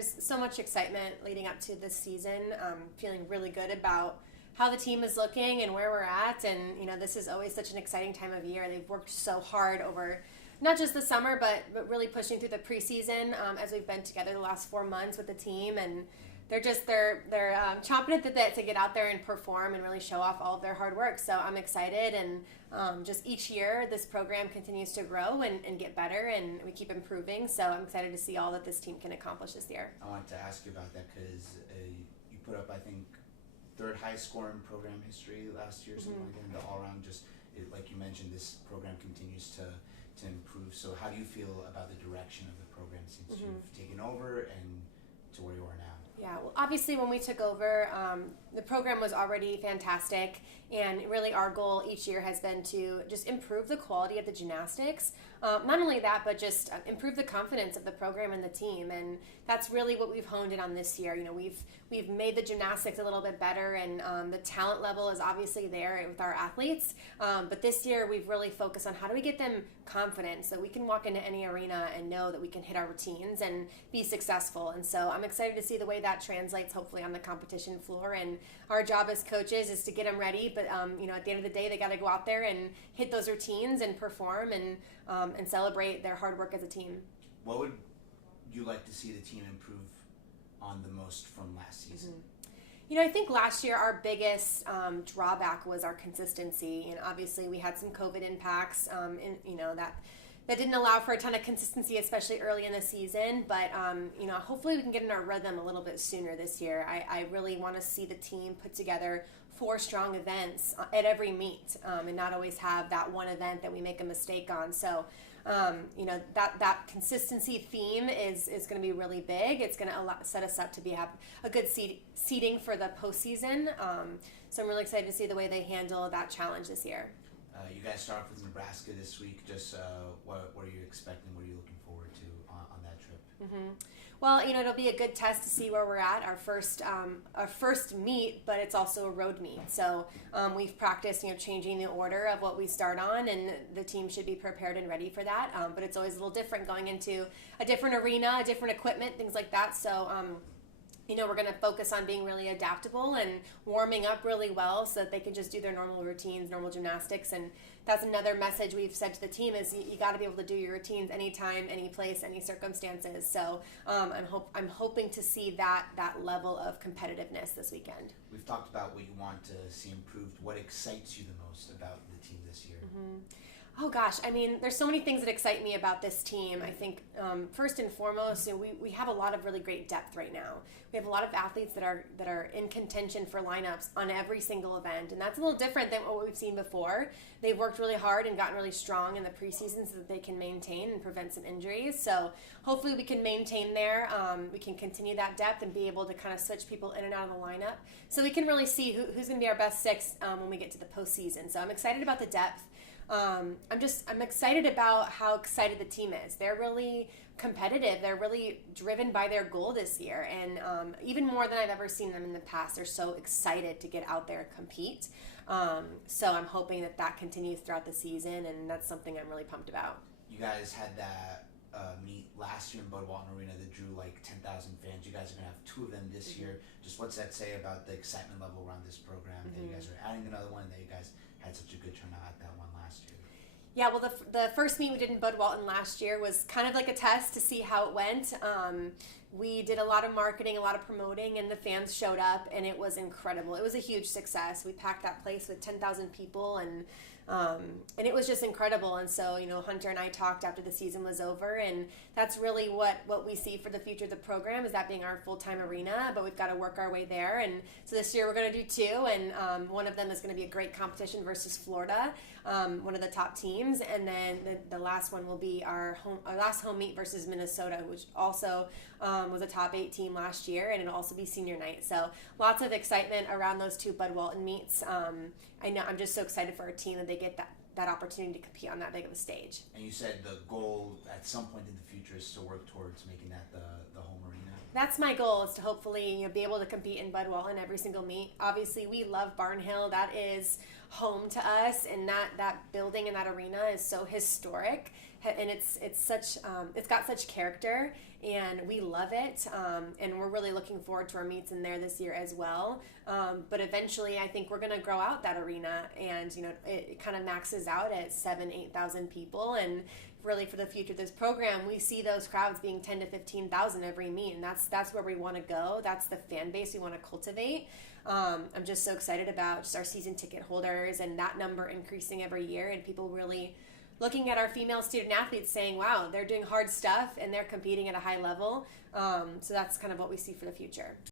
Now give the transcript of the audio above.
there's so much excitement leading up to this season. Feeling really good about how the team is looking and where we're at. And, this is always such an exciting time of year. They've worked so hard over not just the summer, but really pushing through the preseason as we've been together the last 4 months with the team. And they're chomping at the bit to get out there and perform and really show off all of their hard work. So I'm excited, and just each year this program continues to grow and get better, and we keep improving. So I'm excited to see all that this team can accomplish this year. I wanted to ask you about that because you put up, I think, third highest score in program history last year, something like that. And the all-around, like you mentioned, this program continues to improve. So how do you feel about the direction of the program since you've taken over and to where you are now? Yeah, well, obviously when we took over, the program was already fantastic, and really our goal each year has been to just improve the quality of the gymnastics. Not only that, but just improve the confidence of the program and the team, and that's really what we've honed in on this year. We've made the gymnastics a little bit better, and the talent level is obviously there with our athletes. But this year we've really focused on how do we get them confident so that we can walk into any arena and know that we can hit our routines and be successful. And so I'm excited to see the way that translates hopefully on the competition floor. And our job as coaches is to get them ready, but at the end of the day they got to go out there and hit those routines and perform and celebrate their hard work as a team. What would you like to see the team improve on the most from last season? I think last year our biggest drawback was our consistency, and obviously we had some COVID impacts, that didn't allow for a ton of consistency, especially early in the season. But hopefully we can get in our rhythm a little bit sooner this year. I really want to see the team put together 4 strong events at every meet, and not always have that one event that we make a mistake on. So that consistency theme is going to be really big. It's going to set us up to have a good seeding for the postseason. So I'm really excited to see the way they handle that challenge this year. You guys start with Nebraska this week. Just what are you expecting? What are you looking forward to on that trip? Well, it'll be a good test to see where we're at. Our first meet, but it's also a road meet. So we've practiced, changing the order of what we start on, and the team should be prepared and ready for that. But it's always a little different going into a different arena, different equipment, things like that. So we're going to focus on being really adaptable and warming up really well so that they can just do their normal routines, normal gymnastics. And that's another message we've said to the team is you got to be able to do your routines anytime, any place, any circumstances. So I'm hoping to see that level of competitiveness this weekend. We've talked about what you want to see improved. What excites you the most about the team this year? Oh gosh, there's so many things that excite me about this team. I think first and foremost, we have a lot of really great depth right now. We have a lot of athletes that are in contention for lineups on every single event, and that's a little different than what we've seen before. They've worked really hard and gotten really strong in the preseason so that they can maintain and prevent some injuries. So hopefully we can maintain there. We can continue that depth and be able to kind of switch people in and out of the lineup, so we can really see who's going to be our best 6 when we get to the postseason. So I'm excited about the depth. I'm excited about how excited the team is. They're really competitive. They're really driven by their goal this year, and even more than I've ever seen them in the past. They're so excited to get out there and compete. So I'm hoping that continues throughout the season, and that's something I'm really pumped about. You guys had that meet last year in Bud Walton Arena that drew like 10,000 fans. You guys are going to have 2 of them this year. Just what's that say about the excitement level around this program, that you guys are adding another one, and that you guys had such a good turnout at that one last year? Yeah, well, the first meet we did in Bud Walton last year was kind of like a test to see how it went. We did a lot of marketing, a lot of promoting, and the fans showed up, and it was incredible. It was a huge success. We packed that place with 10,000 people, and it was just incredible. And so, Hunter and I talked after the season was over, and that's really what we see for the future of the program, is that being our full-time arena, but we've got to work our way there. And so this year we're going to do 2, and one of them is going to be a great competition versus Florida, one of the top teams, and then the last one will be our last home meet versus Minnesota, which also was a top 8 team last year, and it'll also be senior night. So lots of excitement around those 2 Bud Walton meets. I'm just so excited for our team that they get that opportunity to compete on that big of a stage. And you said the goal at some point in the future is to work towards making that the home arena. That's my goal, is to hopefully be able to compete in Bud Walton every single meet. Obviously, we love Barnhill. That is home to us, and that building and that arena is so historic. and it's got such character, and we love it, and we're really looking forward to our meets in there this year as well. But eventually, I think we're going to grow out that arena, and it kind of maxes out at 7,000-8,000 people, and really for the future of this program, we see those crowds being 10 to 15,000 every meet, and that's where we want to go. That's the fan base we want to cultivate. I'm just so excited about just our season ticket holders and that number increasing every year, and people really looking at our female student athletes saying, wow, they're doing hard stuff and they're competing at a high level. So that's kind of what we see for the future.